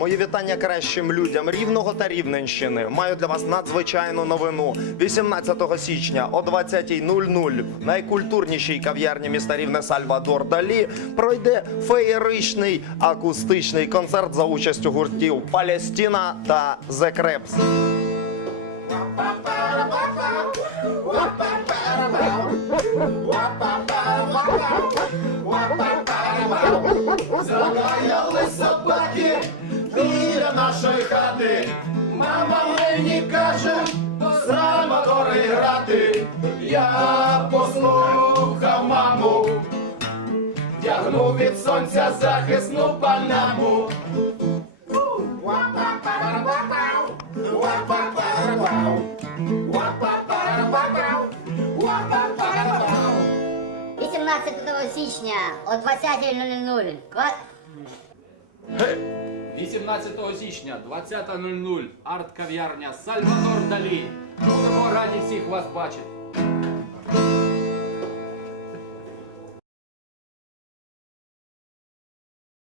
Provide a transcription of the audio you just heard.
Мої вітання кращим людям Рівного та Рівненщини. Маю для вас надзвичайну новину. 18 січня о 20.00 в найкультурнішій кав'ярні міста Рівне Сальвадор Далі пройде феєричний акустичний концерт за участю гуртів Палестіна та The Крепс. Залаяли собаки біля нашої хати. Мама мені каже, гори грати. Я послухав маму, вдягнув від сонця захисну панаму. – 18 січня о 20.00. Ква- 18 січня, 20.00, арт-кав'ярня Сальвадор Далі. Будемо раді всіх вас бачити.